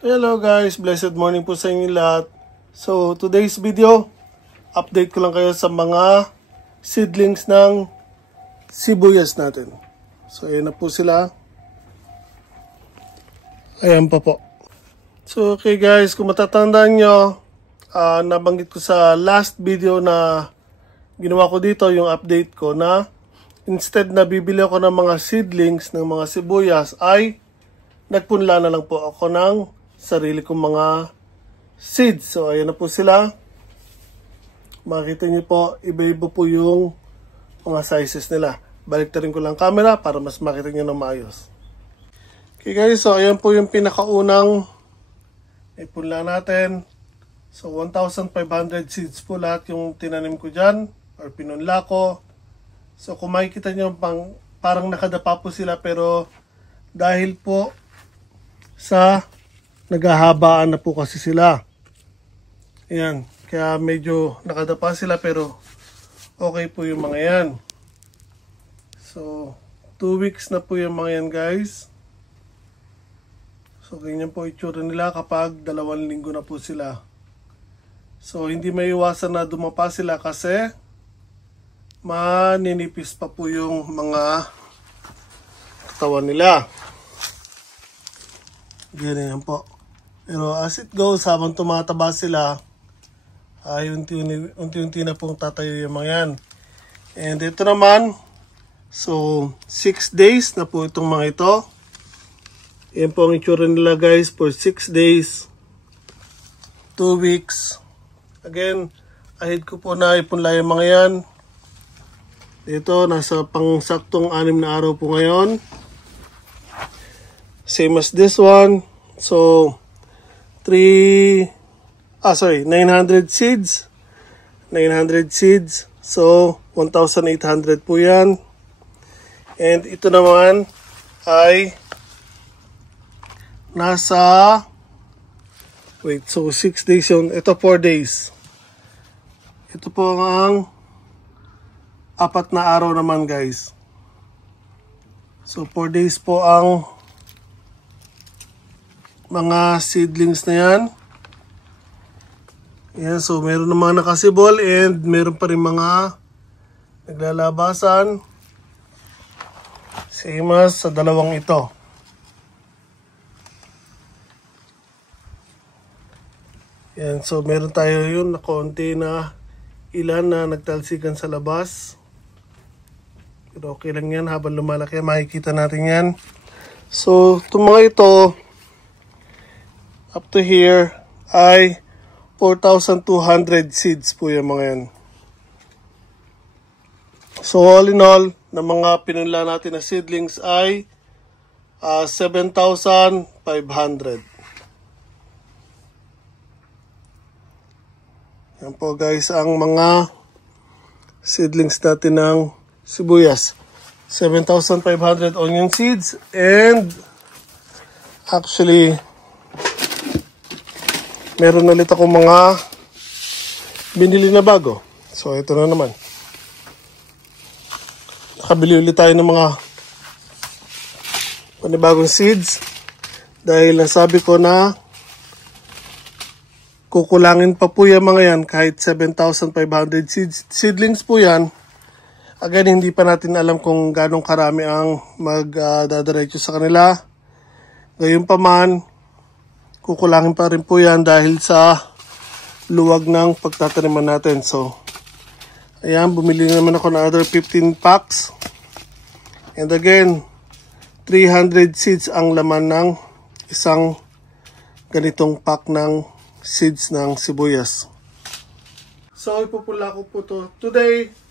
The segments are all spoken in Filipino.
Hello guys, blessed morning po sa inyo lahat. So today's video, update ko lang kayo sa mga seedlings ng sibuyas natin. So ayan na po sila. Ayan pa po. So okay guys, kung matatandaan nyo, nabanggit ko sa last video na ginawa ko dito, yung update ko, na instead na bibili ako ng mga seedlings ng mga sibuyas, ay nagpunla na lang po ako ng sarili kong mga seeds. So ayan na po sila. Makikita niyo po, iba-iba po yung mga sizes nila. Baliktarin ko lang camera para mas makita niyo ng maayos. Okay guys, so ayan po yung pinakaunang ipunla natin. So 1,500 seeds po lahat yung tinanim ko dyan or pinunla ko. So kung makikita niyo, parang nakadapa po sila, pero dahil po sa naghahabaan na po kasi sila. Ayan. Kaya medyo nakadapa sila, pero okay po yung mga yan. So 2 weeks na po yung mga yan guys. So ganyan po itsura nila kapag 2 linggo na po sila. So hindi may iwasan na dumapa sila kasi maninipis pa po yung mga katawan nila. Ganyan po. Pero as it goes, habang tumataba sila, ay unti-unti na pong tatayo yung mga yan. And ito naman, so 6 days na po itong mga ito. Yan po ang itsura nila guys for 6 days, 2 weeks. Again, ahead ko po na ipunla yung mga yan. Ito, nasa pang-saktong 6 na araw po ngayon. Same as this one. So 900 seeds. 900 seeds. So 1,800 po yan. And ito naman ay nasa, so 6 days yun. Ito 4 days. Ito po ang 4 na araw naman guys. So 4 days po ang mga seedlings na yan. Yan, so meron ng mga nakasibol and meron pa rin mga naglalabasan. Same as sa dalawang ito. Yan, so meron tayo yun na konti na ilan na nagtalsikan sa labas. Pero okay lang yan, habang lumalaki makikita natin yan. So itong mga ito up to here ay 4,200 seeds po yung mga yan. So all in all, na mga pinunla natin na seedlings ay 7,500. Yan po guys ang mga seedlings natin ng sibuyas. 7,500 onion seeds, and actually meron ulit ako mga binili na bago. So ito na naman. Nakabili ulit tayo ng mga panibagong seeds dahil nasabi ko na kukulangin pa po yung mga yan kahit 7,500 seedlings po yan. Again, hindi pa natin alam kung ganong karami ang magdadiretso sa kanila. Gayunpaman, kukulangin pa rin po yan dahil sa luwag ng pagtataniman natin. So, ayan, bumili naman ako ng other 15 packs. And again, 300 seeds ang laman ng isang ganitong pack ng seeds ng sibuyas. So, ipupula ko po to today.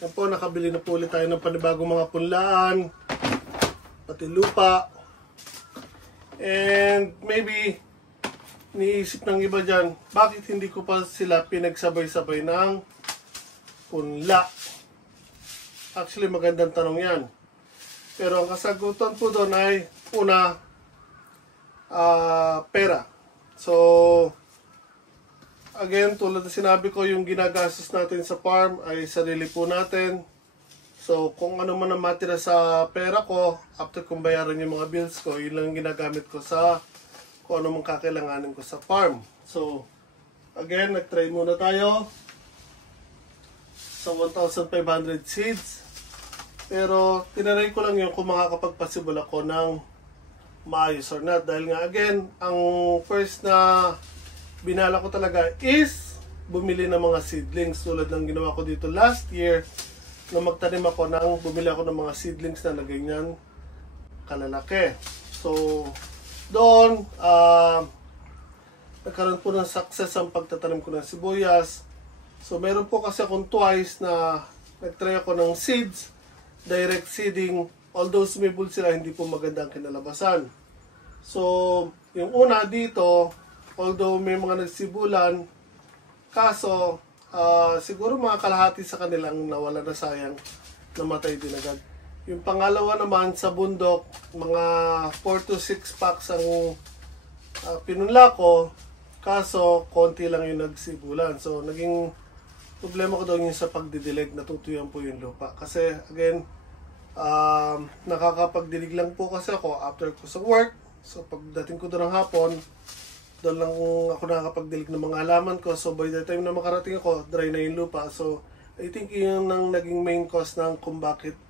Yan po, nakabili na po ulit tayo ng panibagong mga punlaan, pati lupa. And maybe niisip ng iba dyan, bakit hindi ko pa sila pinagsabay-sabay ng punla? Actually, magandang tanong yan. Pero ang kasagutan po doon ay, una, pera. So, again, tulad na sinabi ko, yung ginagastos natin sa farm ay sarili po natin. So, So, kung ano man ang matira sa pera ko, after kong bayaran yung mga bills ko, yun lang ginagamit ko sa kung ano man kakailanganin ko sa farm. So, again, nag-try muna tayo sa 1,500 seeds. Pero, tinaray ko lang yung kung makakapagpasibol ako ng maayos or not. Dahil nga, again, ang first na binala ko talaga is bumili ng mga seedlings. Tulad ng ginawa ko dito last year, na magtanim ako bumili ako ng mga seedlings na ganyan kalalaki. So, doon, nagkaroon po ng success ang pagtatanim ko ng sibuyas. So, meron po kasi akong twice na nagtry ako ng seeds, direct seeding, although sumibol sila, hindi po maganda ang kinalabasan. So, yung una dito, although may mga nagsibulan, kaso, siguro mga kalahati sa kanilang nawala na sayang, namatay din agad. Yung pangalawa naman sa bundok, mga 4 to 6 packs ang pinunla ko, kaso konti lang yung nagsibulan. So naging problema ko doon yung sa pagdidilig, natutuyan po yung lupa. Kasi again, nakakapagdilig lang po kasi ako after ko sa work. So pagdating ko doon ng hapon, doon lang ako nakakapagdilig ng mga halaman ko. So by the time na makarating ako, dry na yung lupa. So I think yun ang naging main cause ng kung bakit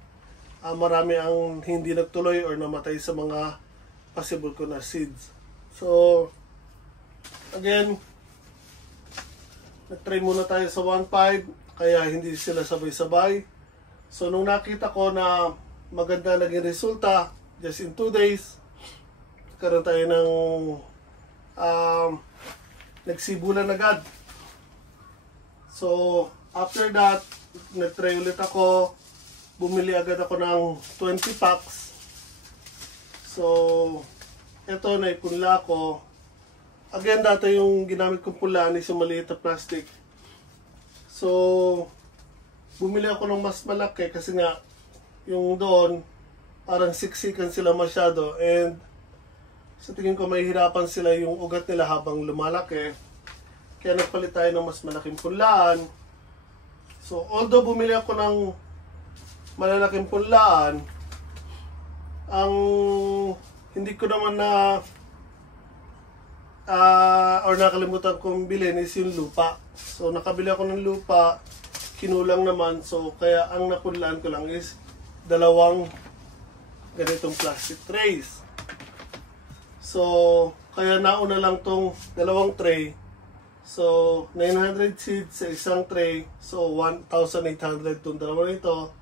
marami ang hindi nagtuloy or namatay sa mga possible ko na seeds. So again, nag-try muna tayo sa 1.5, kaya hindi sila sabay-sabay. So nung nakita ko na maganda naging resulta, just in 2 days, karoon tayo ng nagsibulan agad. So, after that, nag-try ulit ako. Bumili agad ako ng 20 packs. So, eto, naipunla ko. Again, dati yung ginamit kong punlaan is yung maliit na plastic. So, bumili ako ng mas malaki kasi nga, yung doon, parang siksikan sila masyado. And, sa tingin ko mahihirapan sila yung ugat nila habang lumalaki. Kaya nagpalit tayo ng mas malaking punlaan. So, although bumili ako ng malalaking punlaan, ang hindi ko naman na or nakalimutan kong bilhin is yung lupa. So, nakabili ako ng lupa, kinulang naman. So, kaya ang napunlaan ko lang is 2 ganitong plastic trays. So, kaya nauna lang tong 2 tray. So, 900 seeds sa isang tray. So, 1,800 tong dalawa nito.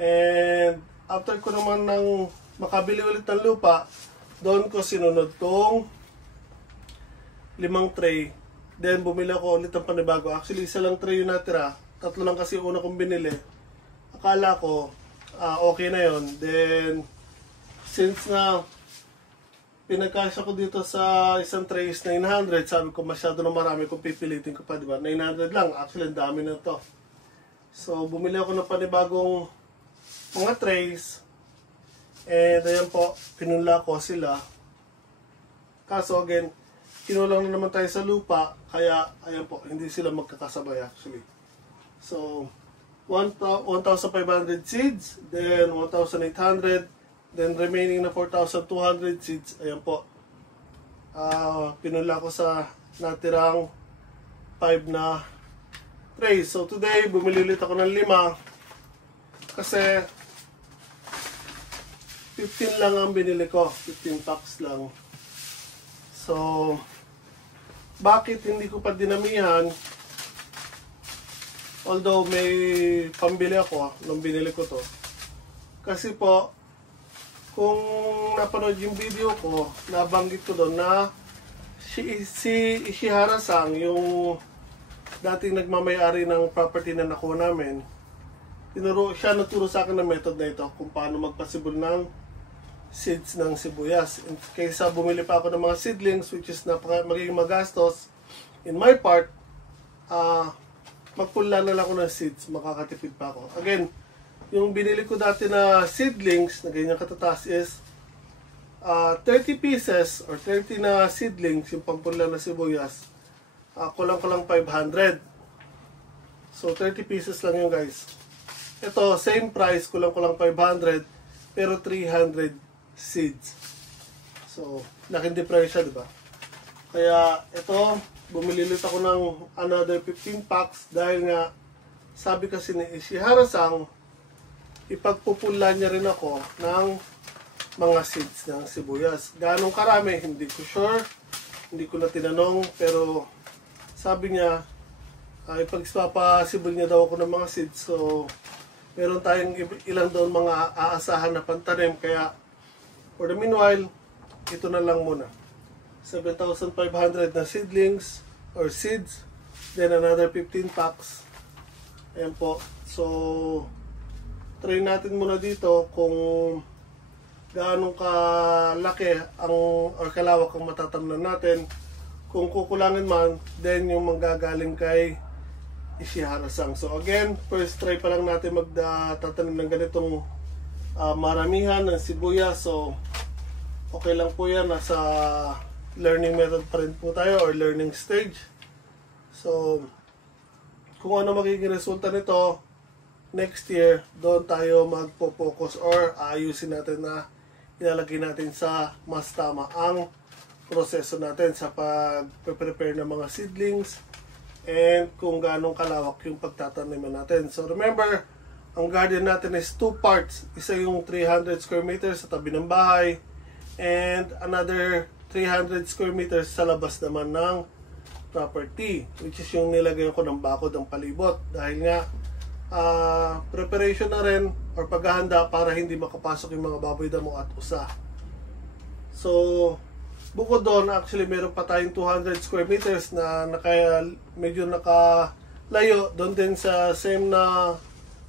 And, after ko naman ng makabili ulit ng lupa, doon ko sinunod tong 5 tray. Then, bumili ako ulit ng panibago. Actually, isa lang tray yung natira. 3 lang kasi una kong binili. Akala ko, okay na yon. Then, since na pinagkasya ko dito sa isang tray is 900. Sabi ko masyado na marami kung pipilitin ko pa, diba? 900 lang. Actually, ang dami na to. So, bumili ako ng panibagong mga trays. And ayan po, pinunla ko sila. Kaso again, kinulang na naman tayo sa lupa. Kaya, ayan po, hindi sila magkakasabay actually. So, 1,500 seeds. Then, 1,800. Then remaining na 4,200 seeds, ayan po. Pinunla ko sa natirang 5 na trays. So today, bumili ulit ako ng 5. Kasi 15 lang ang binili ko. 15 packs lang. So, bakit hindi ko pa dinamihan? Although may pambili ako nung binili ko to. Kasi po, kung napanood yung video ko, nabanggit ko doon na si Ishihara-san, yung dating nagmamayari ng property na nakuha namin, siya naturo sa akin ng method na ito kung paano magpasibol ng seeds ng sibuyas. Kaysa bumili pa ako ng mga seedlings, which is magiging magastos, in my part, magpunla na lang ako ng seeds, makakatipid pa ako. Again, yung binili ko dati na seedlings na ganyan katataas is 30 pieces or 30 na seedlings, yung pangpunla na sibuyas, kulang 500. So 30 pieces lang yun guys. Ito, same price, kulang-kulang 500, pero 300 seeds. So, laking diferensya, di ba? Kaya, ito, bumili ulit ako ng another 15 packs dahil nga, sabi kasi ni Ishihara-san, ipagpupula niya rin ako ng mga seeds ng sibuyas. Ganong karami, hindi ko sure, hindi ko na tinanong, pero sabi niya, ipagpapasibol niya daw ako ng mga seeds. So, meron tayong ilang doon mga aasahan na pantanim. Kaya, for the meanwhile, ito na lang muna. 7,500 na seedlings or seeds. Then, another 15 packs. Ayan po. So, try natin muna dito kung gaano kalaki or kalawak ang matatamnan natin. Kung kukulangin man, then yung manggagaling kay Ishihara-san. So again, first try pa lang natin magtatanim ng ganitong maramihan ng sibuyas. So okay lang po yan, nasa learning method pa rin po tayo or learning stage. So kung ano magiging resulta nito next year, doon tayo magpo-focus or ayusin natin na ilalagay natin sa mas tama ang proseso natin sa pag-prepare ng mga seedlings and kung gaano kalawak yung pagtataniman natin. So remember, ang garden natin is 2 parts. Isa yung 300 square meters sa tabi ng bahay and another 300 square meters sa labas naman ng property, which is yung nilagay ko ng bakod ng palibot dahil nga preparation na rin or paghahanda para hindi makapasok yung mga baboy damo at usa. So bukod doon, actually meron pa tayong 200 square meters na medyo nakalayo doon din sa same na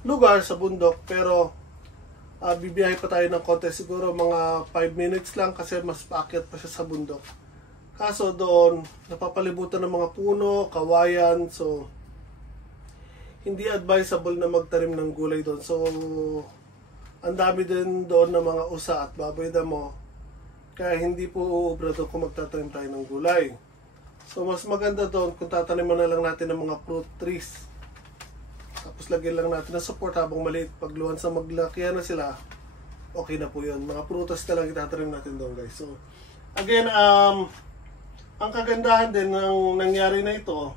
lugar sa bundok, pero bibiyahe pa tayo ng konti, siguro mga 5 minutes lang kasi mas paakyat pa siya sa bundok. Kaso doon napapalibutan ng mga puno, kawayan, so hindi advisable na magtanim ng gulay doon. So ang dami din doon ng mga usa at baboy damo. Kaya hindi po uubra doon kung magtatanim tayo ng gulay. So mas maganda doon kung tataniman na lang natin ng mga fruit trees. Tapos lagyan lang natin ng support habang maliit. Pag luwan sa maglakihan na sila, okay na po yun. Mga prutas na lang itatanim natin doon, guys. So again, ang kagandahan din ng nangyari na ito,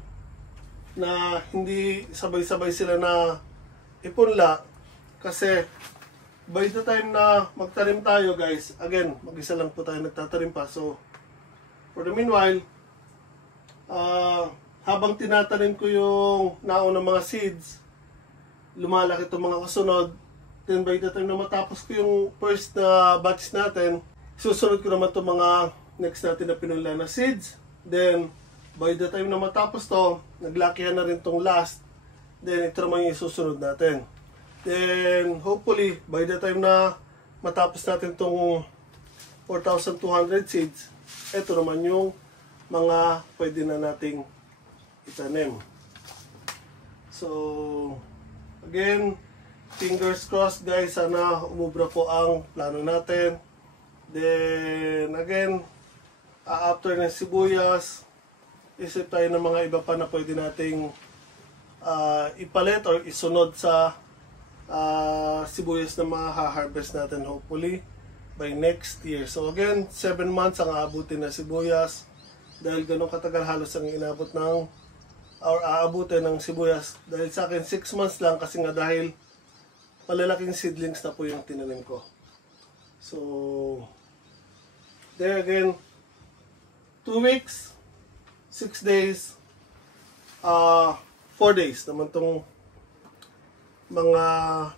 na hindi sabay-sabay sila na ipunla kasi by the time na magtanim tayo, guys, again, mag-isa lang po tayo nagtatanim pa. So, for the meanwhile, habang tinatanim ko yung naunang mga seeds, lumalaki itong mga kasunod. Then by the time na matapos ko yung first na batch natin, susunod ko naman itong mga next natin na pinunla na seeds. Then, by the time na matapos to, naglakihan na rin itong last. Then, ito naman yung susunod natin. Then, hopefully, by the time na matapos natin itong 4,200 seeds, ito naman yung mga pwede na nating itanim. So, again, fingers crossed, guys. Sana umubra po ang plano natin. Then, again, after ng sibuyas, isip tayo ng mga iba pa na pwede nating ipalit or isunod sa sibuyas na ma-harvest natin hopefully by next year. So again, 7 months ang aabutin na sibuyas dahil ganun katagal halos ang inabot ng or aabutin ng sibuyas. Dahil sa akin 6 months lang kasi nga dahil malalaking seedlings na po yung tinanim ko. So there again, 2 weeks, 6 days, 4 days naman tong mga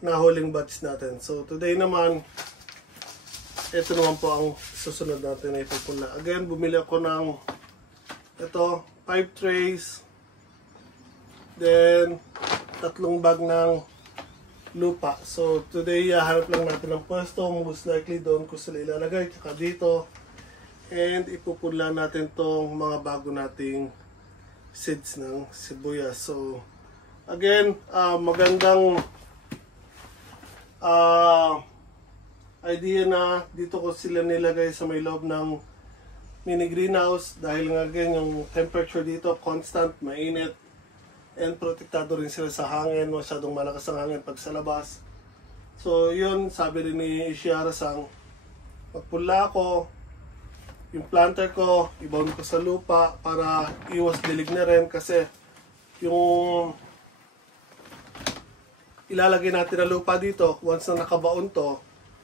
nahuling batch natin. So today naman, ito naman po ang susunod natin na ipupula. Again, bumili ako ng ito, 5 trays, then 3 bag ng lupa. So today, hanap lang natin ng pwesto, most likely doon ko sila ilalagay, tsaka dito. And ipupula natin tong mga bago nating seeds ng sibuyas. So again, magandang idea na dito ko sila nilagay sa may loob ng mini greenhouse dahil nga again yung temperature dito constant, mainit. and protektado rin sila sa hangin, masyadong malakas ang hangin pag sa labas. So yun, sabi rin ni Ishiara-san, magpula ako, yung planter ko, ibaon ko sa lupa para iwas dilig na rin, kasi yung ilalagay natin na lupa dito, once na nakabaon to,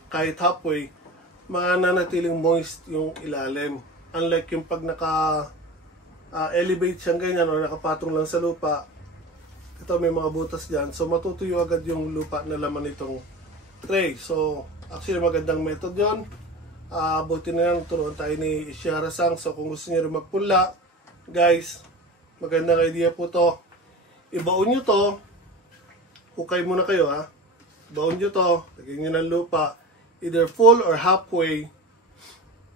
kahit halfway, mananatiling moist yung ilalim. Unlike yung pag elevate siyang ganyan o nakapatong lang sa lupa, ito may mga butas dyan, so matutuyo agad yung lupa na laman nitong tray. So actually magandang method yon. Buti na lang turuan tayo ni Ishiara-san. So kung gusto niyo rin magpula, guys, magandang idea po to. Ibaon nyo to, hukay muna kayo ha, ibaon nyo to, lagyan nyo ng lupa, either full or halfway,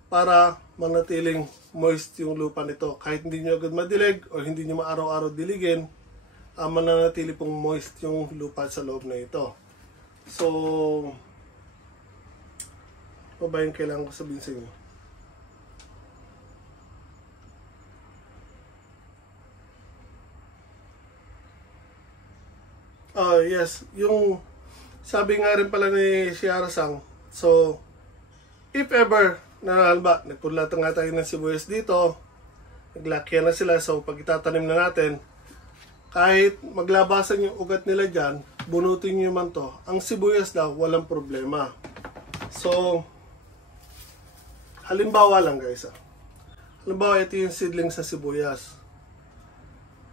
para manatiling moist yung lupa nito. Kahit hindi nyo agad madilig o hindi nyo maaraw-araw diligin, mananatili pong moist yung lupa sa loob na ito. So, ano ba yung kailangan ko sabihin sa inyo? Yes, yung sabi nga rin pala ni Ishiara-san, so, if ever, nagpunla nga tayo ng sibuyas dito, naglakyan na sila, so pag itatanim na natin, kahit maglabasan yung ugat nila dyan, bunutin nyo man to, ang sibuyas daw, walang problema. So, halimbawa lang guys, halimbawa ito yung seedlings sa sibuyas.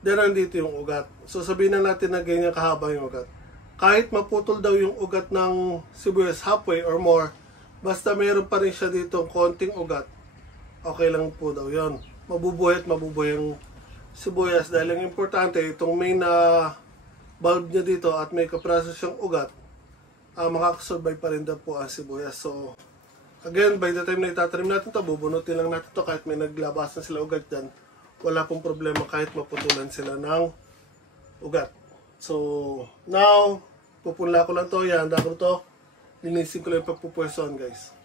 Then nandito yung ugat. So sabihin na natin na ganyan kahaba yung ugat. Kahit maputol daw yung ugat ng sibuyas halfway or more, basta mayroon pa rin siya dito konting ugat, okay lang po daw yon. Mabubuhay at mabubuhay ang sibuyas, dahil ang importante itong main na bulb niya dito at may kapraso siyang ugat, makakasurvive pa rin daw po ang sibuyas. So again, by the time na itatanim natin ito, bubunutin lang natin ito kahit may naglabasan sila ugat dyan. Wala pong problema kahit maputulan sila ng ugat. So, now, pupunla ko lang to, ihanda ko to, linisin ko lang yung pagpupwestohan guys.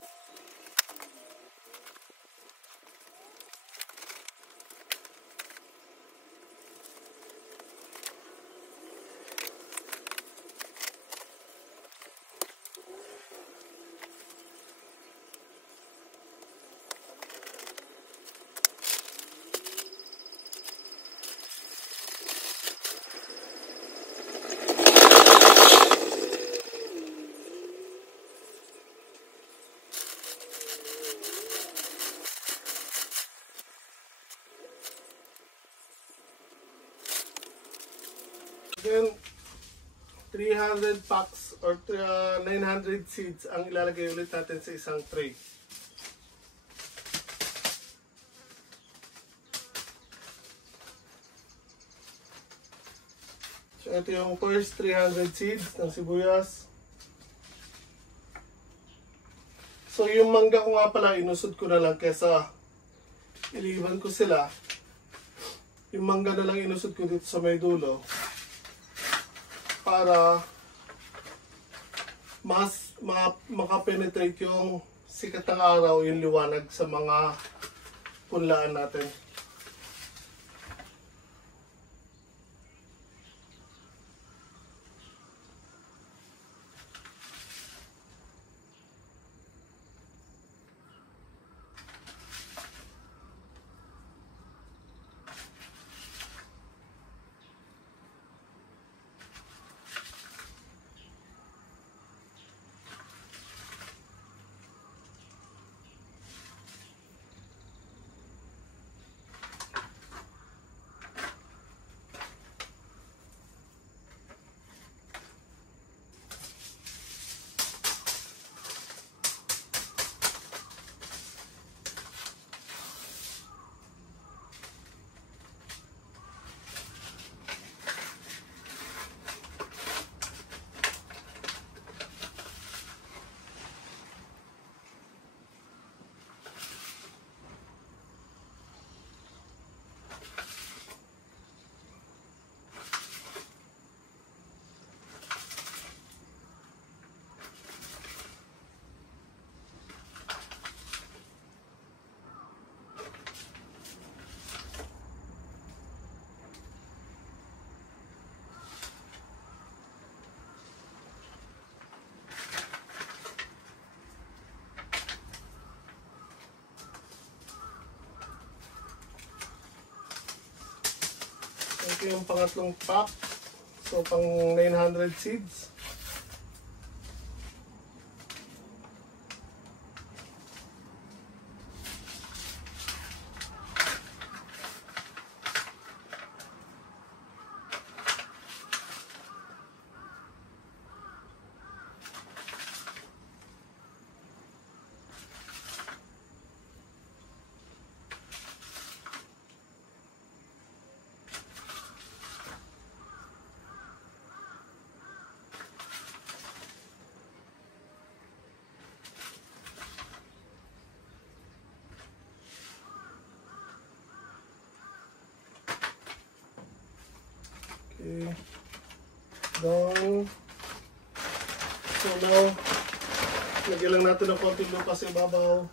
Then, 300 packs or 900 seeds ang ilalagay ulit natin sa isang tray. So, ito yung first 300 seeds ng sibuyas. So, yung mangga ko nga pala, inusod ko na lang kesa iliban ko sila. Yung mangga na lang inusod ko dito sa may dulo, para mas makapenetrate yung sikat ng araw, yung liwanag sa mga punlaan natin. ito yung pangatlong pack. So, pang 900 seeds. Okay. Done. So now, lagyan lang natin ng konting lupa sa ibabaw.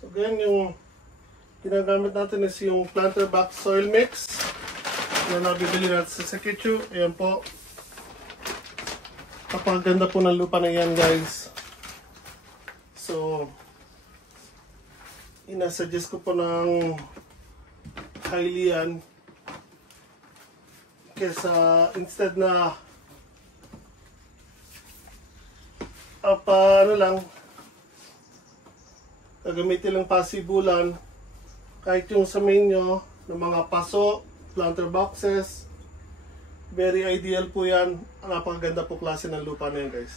So again, yung ginagamit natin is yung planter box soil mix na nabibili natin sa Seketsu. Ayan po. Kapaganda po ng lupa na yan, guys. So, inasuggest ko po ng highly yan. Kesa instead na ano lang, gagamitin lang pasibulan, kahit yung sa main nyo ng mga paso, planter boxes, very ideal po yan. Napakaganda po klase ng lupa na yan, guys.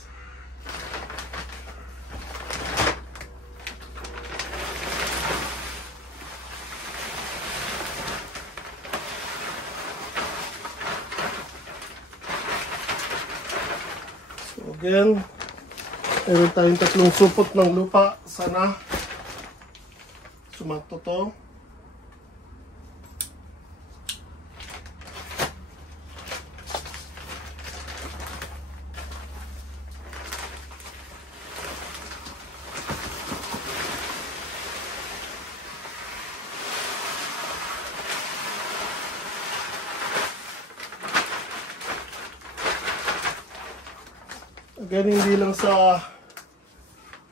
So again, meron tayong tatlong supot ng lupa. Sana sumakto to. Again, hindi lang sa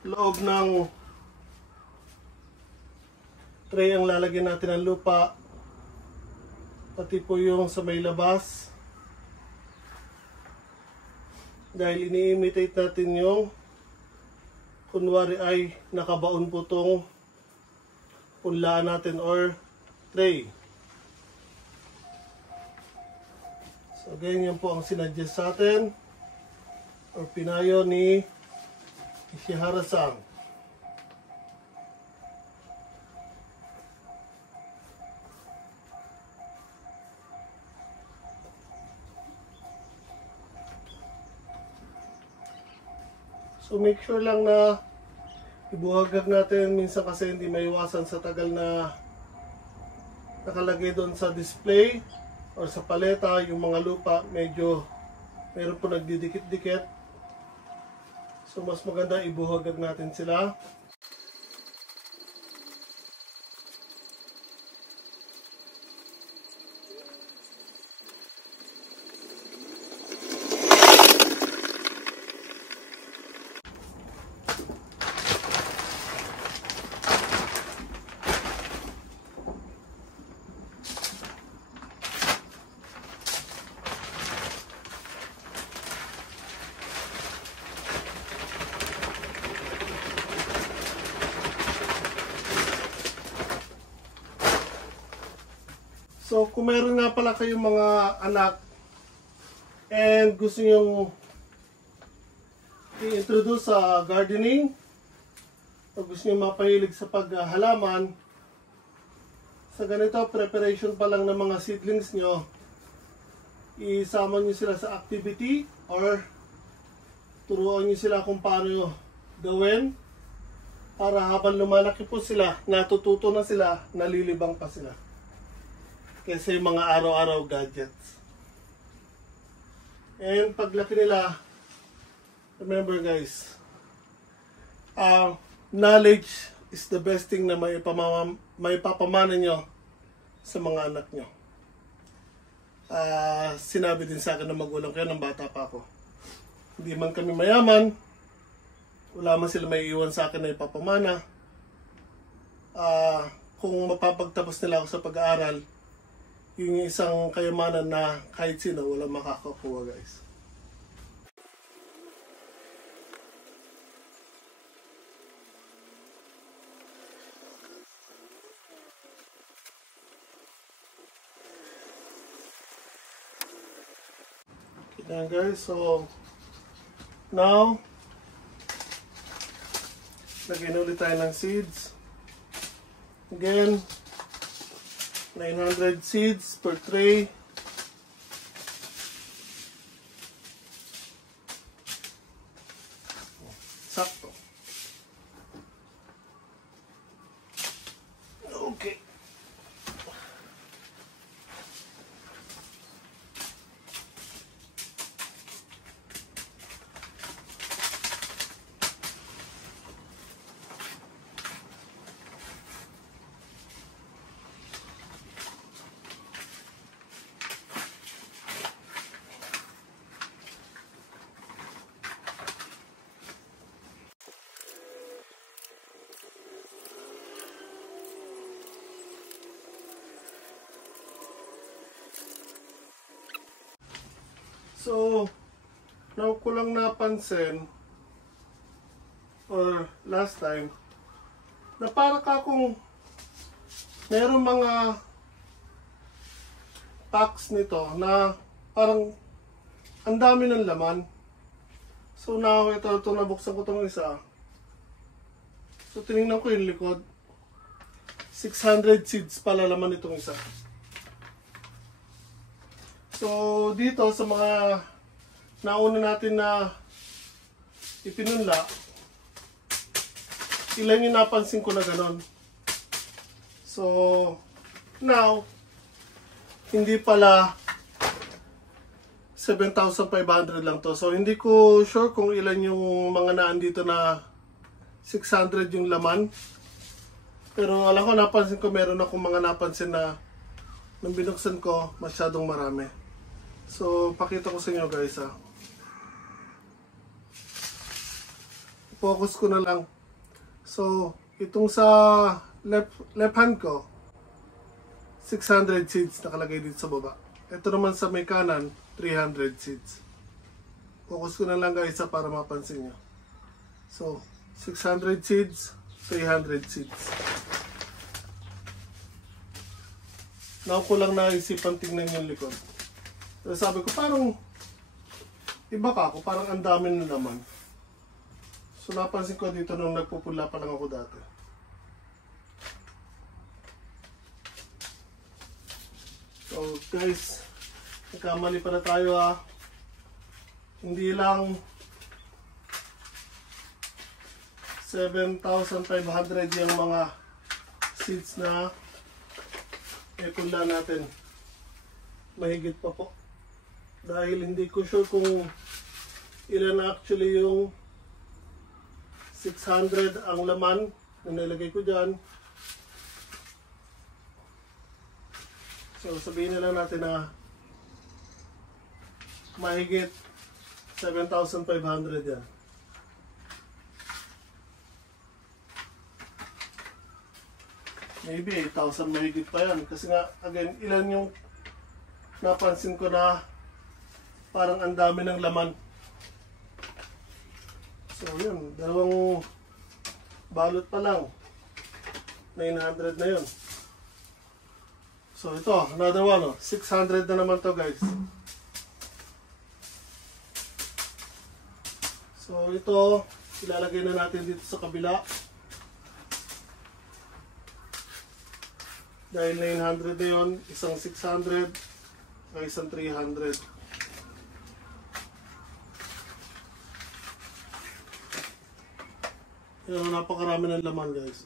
loob ng tray ang lalagyan natin ng lupa, pati po yung sa may labas, dahil ini-imitate natin yung kunwari ay nakabaon po tong punlaan natin or tray. So again, yan po ang sinadjust sa atin or pinayo ni Ishihara-san. So make sure lang na ibuhagag natin, minsan kasi hindi maiwasan sa tagal na nakalagay doon sa display or sa paleta, yung mga lupa medyo meron po nagdidikit-dikit. So mas maganda ibuhagag natin sila. So, kung meron nga pala kayong mga anak and gusto nyo i-introduce sa gardening o gusto nyo mapahilig sa paghalaman, sa ganito, preparation pa lang ng mga seedlings nyo, isama nyo sila sa activity or turuan nyo sila kung paano gawin para habang lumalaki po sila, natututo na sila, nalilibang pa sila kaysa yung mga araw-araw gadgets. And paglaki nila, remember guys, knowledge is the best thing na may papamana nyo sa mga anak nyo. Sinabi din sa akin ng magulang ko ng bata pa ako. Hindi man kami mayaman, wala man sila may iwan sa akin na ipapamana. Kung mapapagtapos nila ako sa pag-aaral, yung isang kayamanan na kahit sino wala makakakuha guys. Yan guys, so now lagyan ulit tayo ng seeds. Again, 900 seeds per tray. Sakto. Okay. So, now ko lang napansin, or last time, na para ka kung meron mga packs nito na parang ang dami ng laman. So, now ito nabuksan ko itong isa. So, tinignan ko yung likod. 600 seeds pala laman itong isa. So, dito sa mga nauna natin na ipinunla, ilan yung napansin ko na ganon. So, now, hindi pala 7,500 lang to. So, hindi ko sure kung ilan yung mga naandito na 600 yung laman. Pero alam ko, napansin ko, meron akong mga napansin na nung binuksan ko, masyadong marami. So, pakita ko sa inyo guys ha. Focus ko na lang. So, itong sa left hand ko, 600 seeds nakalagay dito sa baba. Ito naman sa may kanan, 300 seeds. Focus ko na lang guys ha para mapansin nyo. So, 600 seeds, 300 seeds. Now ko lang naisipan tingnan yung likod. So, sabi ko parang iba ka ako, parang ang dami ng laman. So napansin ko dito nung nagpupula pa lang ako dati. So guys, nagkamali pa na tayo ha. Hindi lang 7,500 yung mga seeds na ipunla natin. Mahigit pa po. Dahil hindi ko sure kung ilan actually yung 600 ang laman na nilagay ko dyan. So sabihin na lang natin na mahigit 7,500 yan. Maybe 8,000 mahigit pa yan. Kasi nga, again, ilan yung napansin ko na parang ang dami ng laman. So yun, dalawang balot pa lang. 900 na yun. So ito, another one, 600 na naman to guys. So ito, ilalagay na natin dito sa kabila. Dahil 900 na yun, isang 600, isang 300. Yan, napakarami ng laman guys.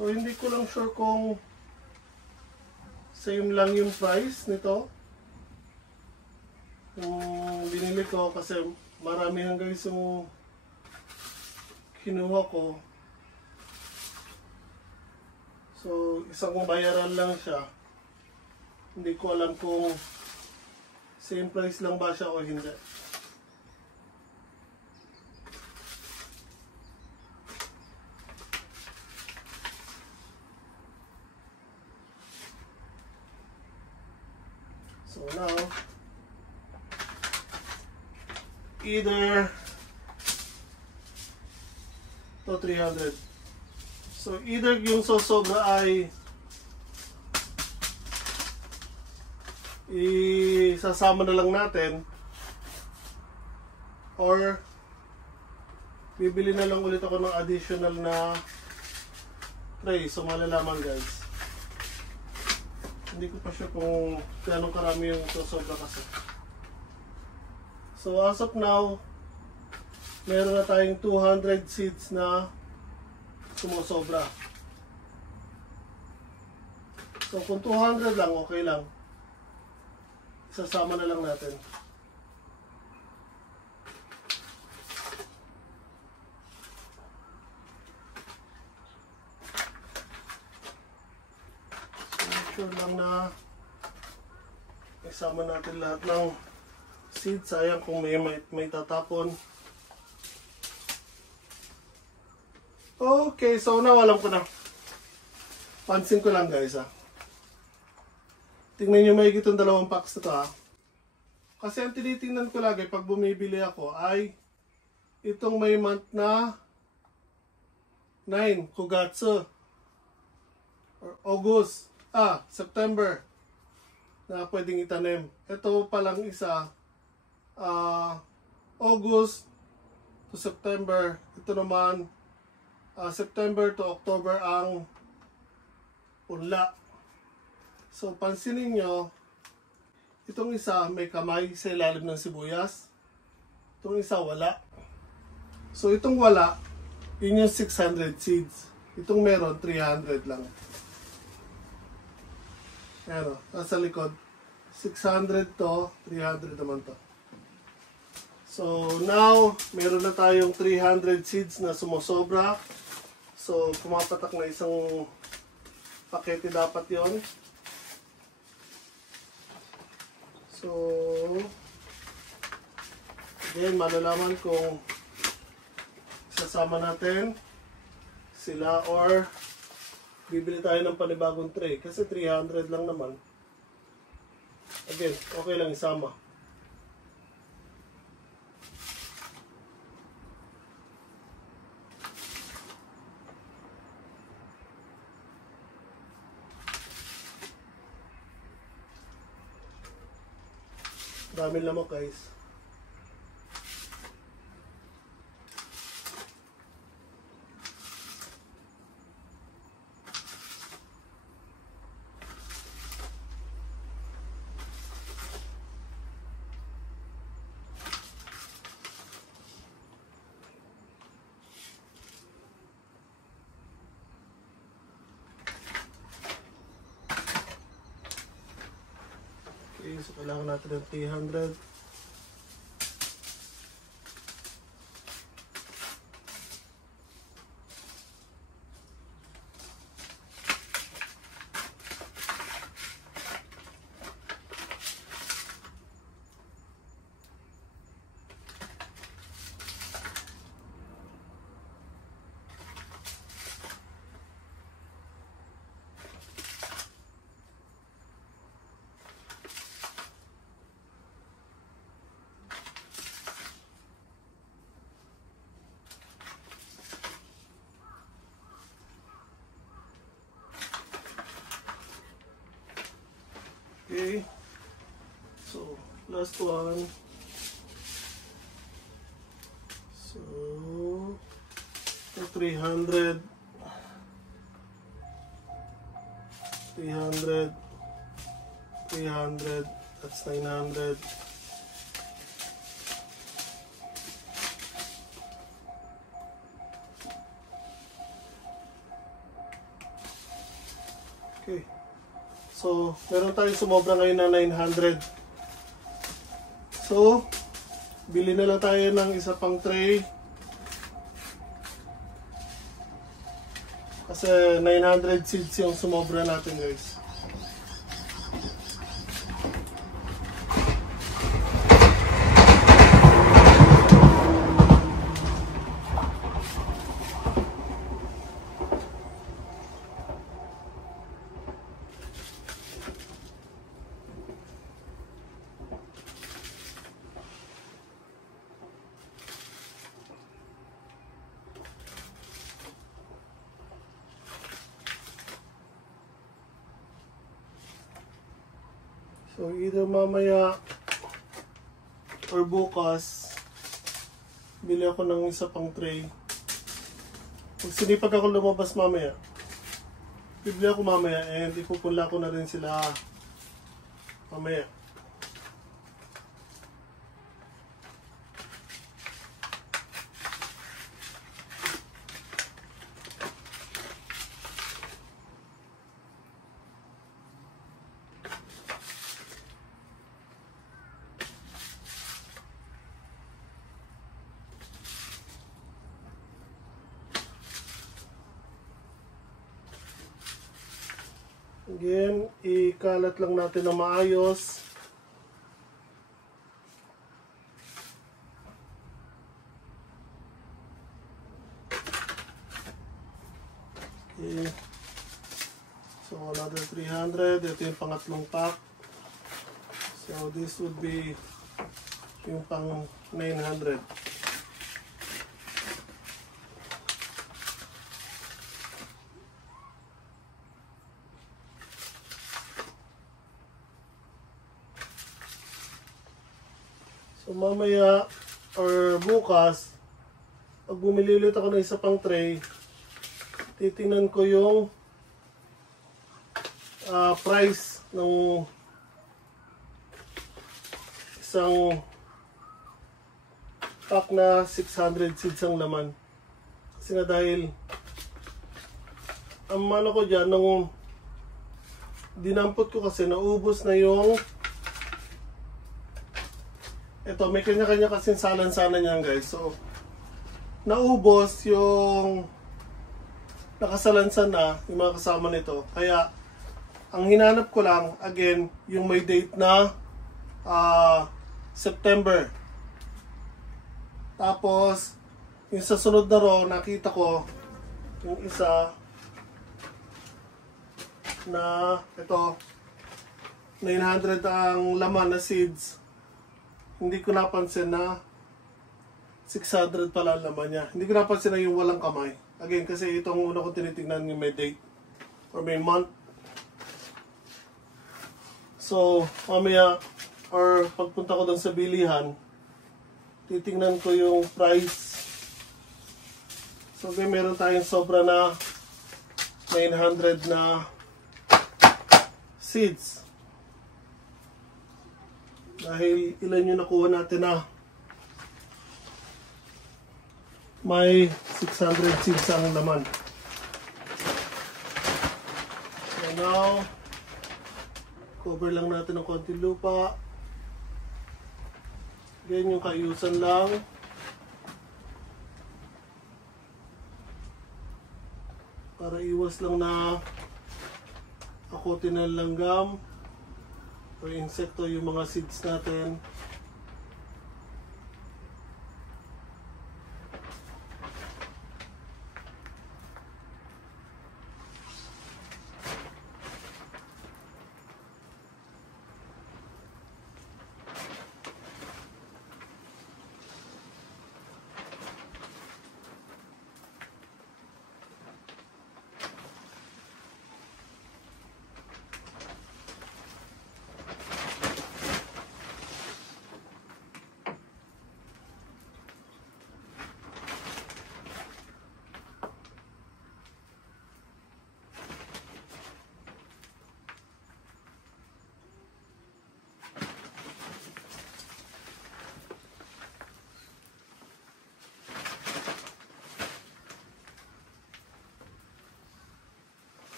So hindi ko lang sure kung same lang yung price nito. Yung binili ko kasi marami nga guys yung kinuha ko. So isang bayaran lang siya. Hindi ko alam kung same price lang ba siya o hindi. So now, either to 300. So either yung sosobra ay isasama na lang natin or bibili na lang ulit ako ng additional na tray. So malalaman guys. Hindi ko pa sure kung gano'ng karami yung sosobra kasi. So as of now, meron na tayong 200 seeds na sumusobra. So kung 200 lang, okay lang. Isasama na lang natin. So sure lang na isama natin lahat ng seeds. Sayang kung may tatapon. Okay, so now alam ko na. Pansin ko lang guys ha. Tingnan nyo maigit itong dalawang packs na to ha. Kasi ang tinitingnan ko lagi pag bumibili ako ay itong may month na 9, Kogatsu. Or August, September na pwedeng itanim. Ito palang isa, August to September. Ito naman, September to October ang punla. So, pansinin nyo, itong isa may kamay sa ilalim ng sibuyas. Itong isa wala. So, itong wala, yun yung 600 seeds. Itong meron, 300 lang. Ayan o, nasa likod. 600 to, 300 naman to. So, now, meron na tayong 300 seeds na sumusobra. So, pumapatak na isang pakete dapat yon. So, again, malalaman kung sasama natin sila or bibili tayo ng panibagong tray. Kasi 300 lang naman. Again, okay lang isama. Dami lamok guys. Okay, so kailangan natin ng 300. Okay, so last one. So 300, 300, 300, that's 900. So, meron tayong sumobra ngayon na 900. So, bili na lang tayo ng isa pang tray. Kasi 900 seeds yung sumobra natin, guys. So, either mamaya or bukas, bili ako ng isa pang tray. Kung sinipag ako lumabas mamaya, bibili ako mamaya and ipupula ko na rin sila mamaya. Again, ikalat lang natin na maayos. Okay. So, another 300. Ito yung pangatlong pack. So, this would be yung pang 900. So mamaya or bukas, pag bumili ulit ako ng isa pang tray, titingnan ko yung price ng isang pack na 600 seeds ang laman. Kasi nga dahil ang ano ko dyan, nung dinampot ko kasi naubos na yung ito, may kanya-kanya kasing salansanan niyan, guys. So, naubos yung nakasalansan na yung mga kasama nito. Kaya, ang hinanap ko lang, again, yung may date na September. Tapos, yung sa sunod na row, nakita ko yung isa na ito, 900 ang laman na seeds. Hindi ko napansin na 600 pala ang laman niya. Hindi ko napansin na yung walang kamay. Again, kasi itong una ko tinitingnan yung may date or may month. So, mamaya or pagpunta ko doon sa bilihan, titingnan ko yung price. So, okay, meron tayong sobra na 900 na seeds. Dahil ilan yung nakuha natin na may 600 seeds ang laman. So now, cover lang natin ng konti lupa. Ganyan yung kayusan lang. Para iwas lang na akutin ng langgam o insekto yung mga seeds natin.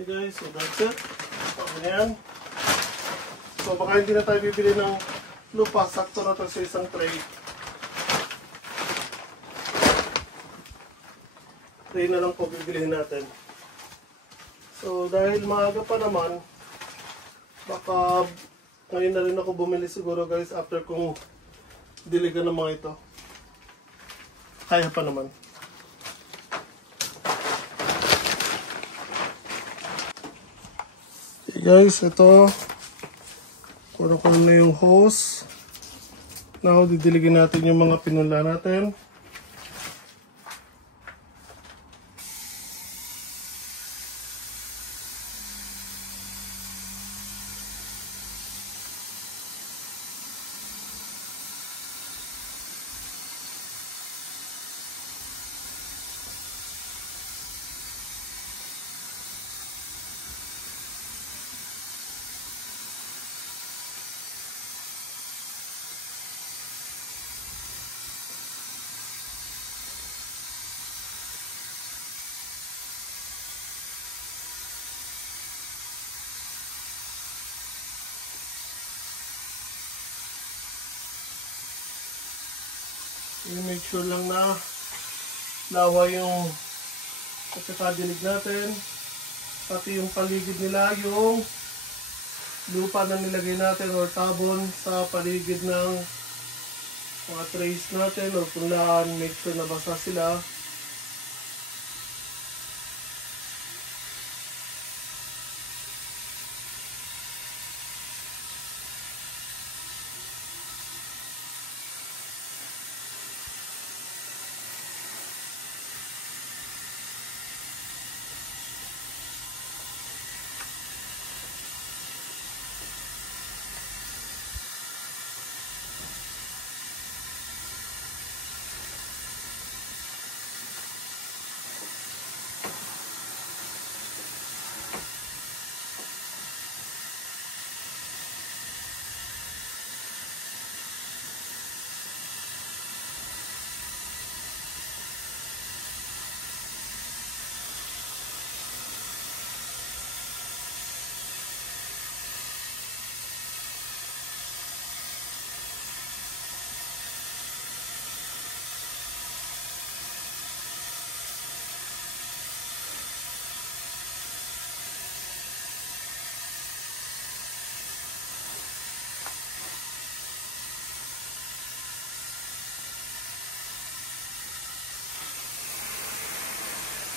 Okay guys, so that's it. Ayan. So baka hindi na tayo bibili ng lupa. Sakto na ito sa isang tray. Tray na lang po bibilihin natin. So dahil maaga pa naman, baka ngayon na rin ako bumili siguro guys after kong diligan ng mga ito. Kaya pa naman. Okay guys, ito. Kuha ko na yung hose. Now, didiligin natin yung mga pinula natin. I-make sure lang na lawa yung pagkakadilig natin. Pati yung paligid nila, yung lupa na nilagay natin or tabon sa paligid ng mga trays natin or punlaan. Make sure na basa sila.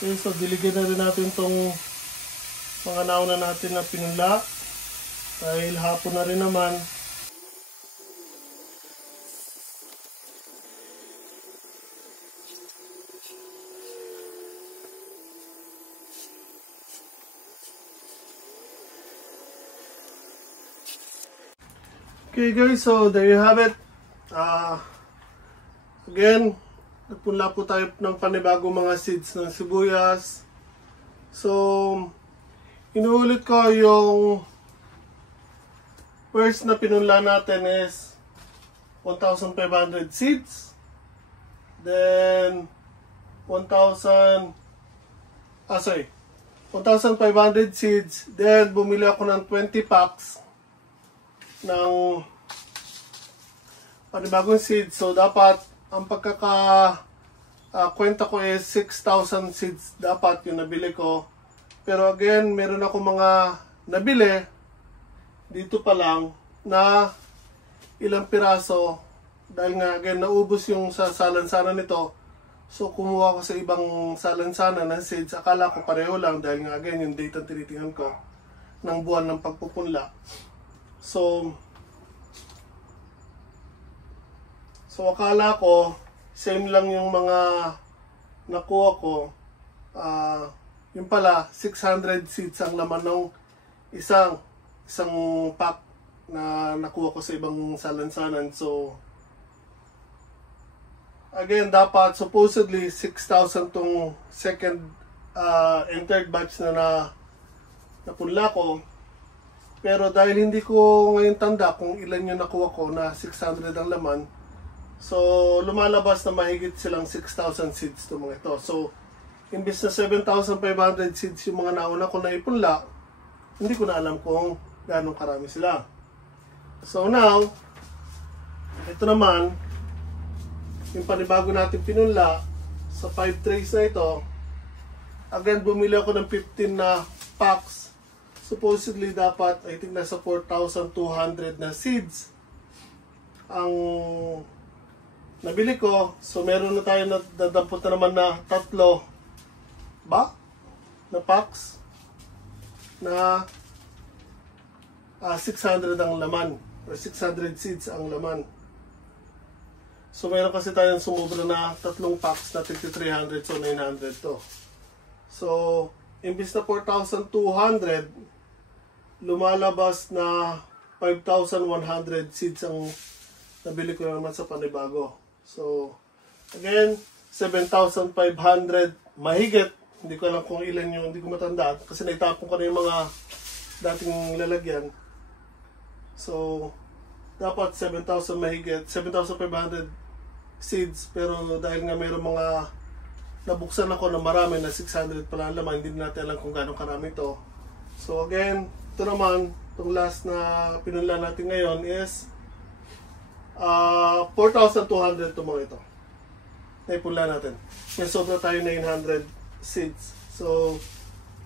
Okay, so diligyan na rin natin itong mga nauna natin na pinula dahil hapon na rin naman. Okay guys, so there you have it. Again, nagpunla po tayo ng panibagong mga seeds ng sibuyas. So, inuulit ko yung first na pinunla natin is 1,500 seeds. Then, 1,500 seeds. Then, bumili ako ng 20 packs ng panibagong seeds. So, dapat ang kwenta ko is 6,000 seeds dapat yung nabili ko. Pero again, meron ako mga nabili dito pa lang na ilang piraso. Dahil nga again, naubos yung sa salansanan nito. So kumuha ko sa ibang salansanan ng seeds. Akala ko pareho lang dahil nga again, yung date ang tinitingnan ko ng buwan ng pagpupunla. So akala ko, same lang yung mga nakuha ko. Yung pala, 600 seeds ang laman ng isang pack na nakuha ko sa ibang salansanan. So, again, dapat supposedly 6,000 tong second and third batch na napunla ko. Pero dahil hindi ko ngayon tanda kung ilan yung nakuha ko na 600 ang laman, so lumalabas na mahigit silang 6,000 seeds itong mga ito. So imbes na 7,500 seeds yung mga nauna ko na ipunla, hindi ko na alam kung gaano karami sila. So now, ito naman, yung panibago natin pinunla sa 5 trays na ito. Again, bumili ako ng 15 na packs. Supposedly dapat, I think nasa 4,200 na seeds ang nabili ko. So meron na tayo na dadampot na naman na 3 na packs na 600 ang laman or 600 seeds ang laman. So meron kasi tayong sumubra na 3 packs na 300, so 900 to. So imbis na 4,200, lumalabas na 5,100 seeds ang nabili ko naman sa panibago. So again, 7,500 mahigit. Hindi ko alam kung ilan yung, hindi ko matanda kasi naitapon ko na yung mga dating lalagyan. So dapat 7,000 mahigit, 7,500 seeds, pero dahil nga mayroong mga nabuksan ako na marami na 600 pala ang laman, hindi natin alam kung gaano karami ito. So again, ito naman, itong last na pinunla natin ngayon is 4,200 ito mga ito. Naipunla natin. May sobra tayo 900 seeds. So,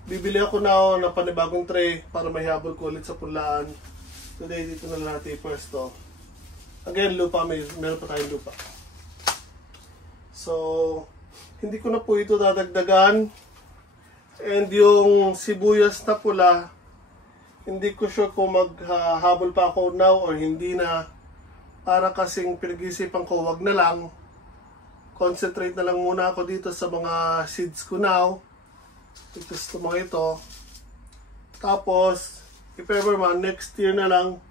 bibili ako na ng panibagong tray para mahihabol ko ulit sa punlaan. Today, dito na lang natin ipwesto. Again, lupa, meron pa tayong lupa. So, hindi ko na po ito dadagdagan. And yung sibuyas na pula, hindi ko sure kung maghabol pa ako now or hindi na. Para kasing pinag-isipan ko, wag na lang. Concentrate na lang muna ako dito sa mga seeds ko now. Ito sa mga ito. Tapos, if ever man, next year na lang,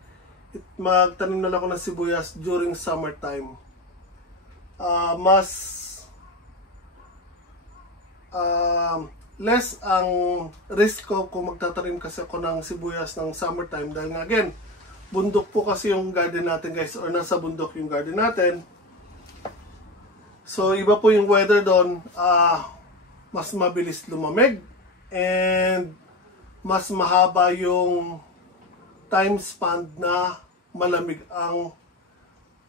magtanim na lang ako ng sibuyas during summertime. Less ang risk ko kung magtatanim kasi ako ng sibuyas ng summertime. Dahil nga again, bundok po kasi yung garden natin guys, or nasa bundok yung garden natin. So iba po yung weather doon, mas mabilis lumamig and mas mahaba yung time span na malamig ang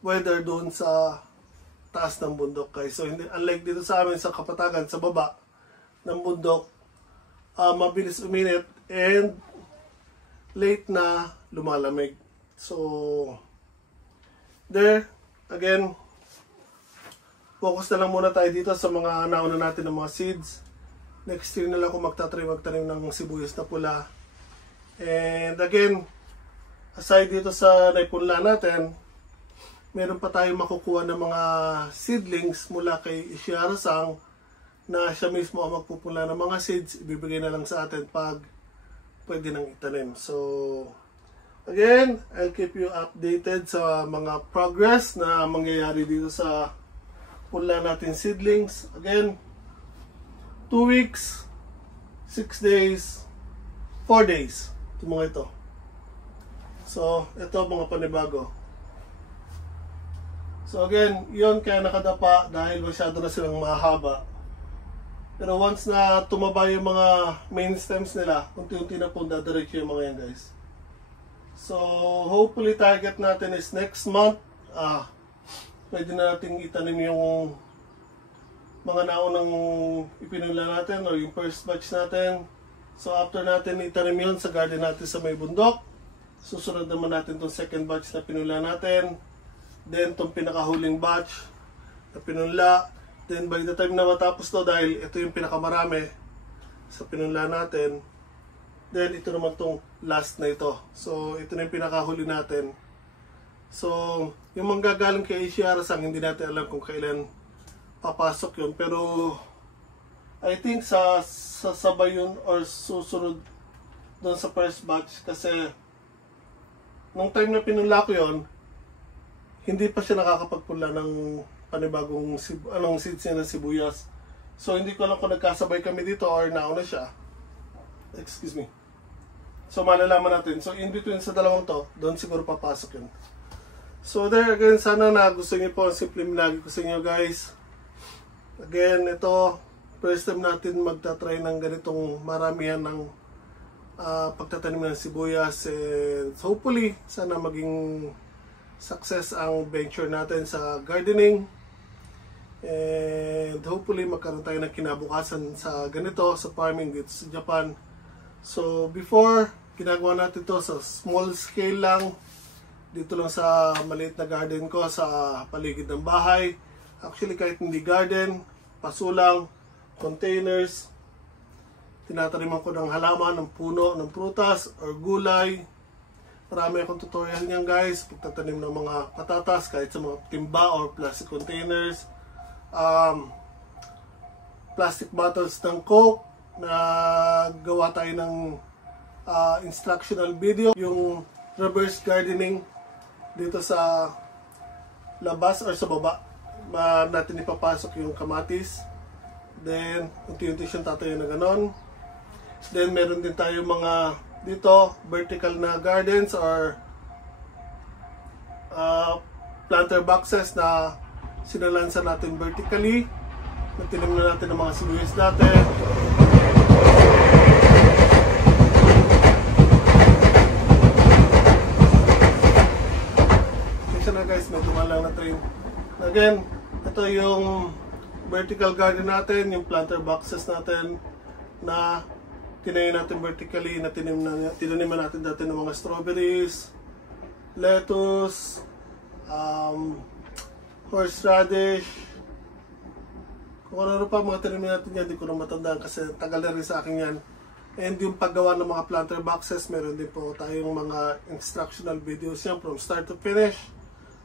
weather doon sa taas ng bundok guys. So hindi, unlike dito sa amin sa Kapatagan, sa baba ng bundok, mabilis uminit and late na lumalamig. So there, again, focus na lang muna tayo dito sa mga nauna natin ng mga seeds. Next year na lang kung magtanim ng sibuyas na pula. And again, aside dito sa naipunla natin, meron pa tayong makukuha ng mga seedlings mula kay Ishiara-sang na siya mismo ang magpupula ng mga seeds. Ibibigay na lang sa atin pag pwede nang itanim. So again, I'll keep you updated sa mga progress na mangyayari dito sa punla natin seedlings. Again, 2 weeks, 6 days, 4 days. Ito mga ito. So, ito mga panibago. So again, yun kaya nakadapa dahil masyado na silang mahaba. Pero once na tumaba yung mga main stems nila, unti-unti na po dadiretso yung mga yan guys. So, hopefully target natin is next month. Pwede na natin itanim yung mga naunang ipinula natin or yung first batch natin. So after natin itanim yun sa garden natin sa may bundok, susunod naman natin itong second batch na pinula natin. Then itong pinakahuling batch na pinula. Then by the time na matapos to, dahil ito yung pinakamarami sa pinula natin, then ito naman itong last na ito. So ito na yung pinakahuli natin. So, yung manggagaling kay Ishiara-sang, hindi natin alam kung kailan papasok yun. Pero, I think sa sabay yun or susunod doon sa first batch. Kasi, nung time na pinula ko yun, hindi pa siya nakakapagpula ng panibagong seeds niya ng sibuyas. So, hindi ko alam kung nagkasabay kami dito or nauna siya. Excuse me. So, malalaman natin. So, in between sa dalawang to, doon siguro papasok yun. So there again, sana na gusto niyo po ang simple minagi ko sa inyo guys. Again, ito first time natin magta-try ng ganitong maramihan ng pagtatanim ng sibuyas, and hopefully sana maging success ang venture natin sa gardening, and hopefully magkaroon tayo ng kinabukasan sa ganito, sa farming dito sa Japan. So before, ginagawa natin to sa small scale lang, dito lang sa maliit na garden ko sa paligid ng bahay. Actually kahit hindi garden, paso lang, containers, tinataniman ko ng halaman, ng puno, ng prutas or gulay. Marami akong tutorial niyan guys, pagtatanim ng mga patatas kahit sa mga timba or plastic containers, plastic bottles ng Coke. Gawa tayo ng instructional video, yung reverse gardening dito sa labas or sa baba. Natin ipapasok yung kamatis, then unti-unti siyang tatayo na ganon. Then meron din tayo mga dito vertical na gardens or planter boxes na sinalansan natin vertically. Nagtinim na natin ng mga sibuyas natin. Kasi na guys, may dumalang na train. Again, ito yung vertical garden natin, yung planter boxes natin na tinayo natin vertically, na tinaniman natin dati ng mga strawberries, lettuce, horseradish, kung ano pa mga tinanim natin yan, hindi ko na matandaan kasi tagal na rin sa akin yan. And yung paggawa ng mga planter boxes, meron din po tayong mga instructional videos yan from start to finish.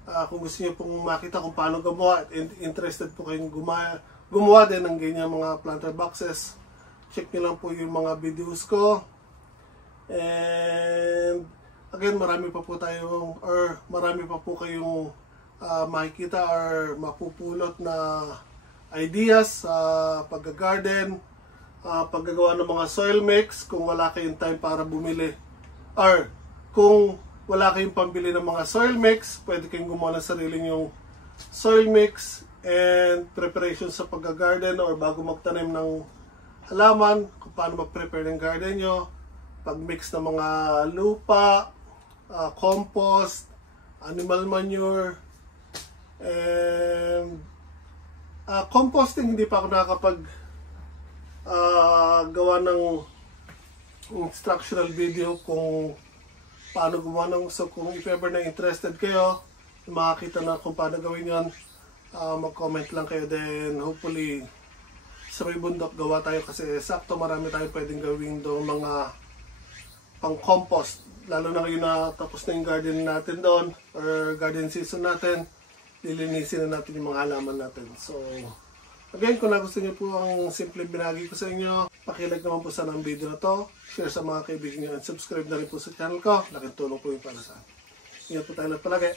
Kung gusto niyo pong makita kung paano gumawa at interested po kayong gumawa din ng ganyan mga planter boxes, check nyo lang po yung mga videos ko. And again, marami pa po kayong makikita or mapupulot na ideas sa pagga-garden, paggagawa ng mga soil mix kung wala kayong time para bumili, or kung wala kayong pambili ng mga soil mix, pwede kayong gumawa ng sariling yung soil mix and preparation sa pagga-garden or bago magtanim ng halaman, kung paano mag-prepare ng garden nyo, pag-mix ng mga lupa, compost, animal manure, and composting. Hindi pa ako nakakapag gawa ng instructional video kung paano gumawa ng, so kung if ever na interested kayo, makakita na kung paano gawin yon, mag-comment lang kayo, then hopefully sa may bundok gawa tayo kasi sakto marami tayo pwedeng gawin doon mga pang compost, lalo na ngayon na tapos na yung garden natin doon or garden season natin, lilinisin na natin yung mga halaman natin. So again, kung nagustuhan niyo po ang simple binagi ko sa inyo, pakilike naman po sana ang video na to, share sa mga kaibigan niyo, and subscribe na rin po sa channel ko. Laking tulong po yung para sa akin. Ingat po tayo palagi.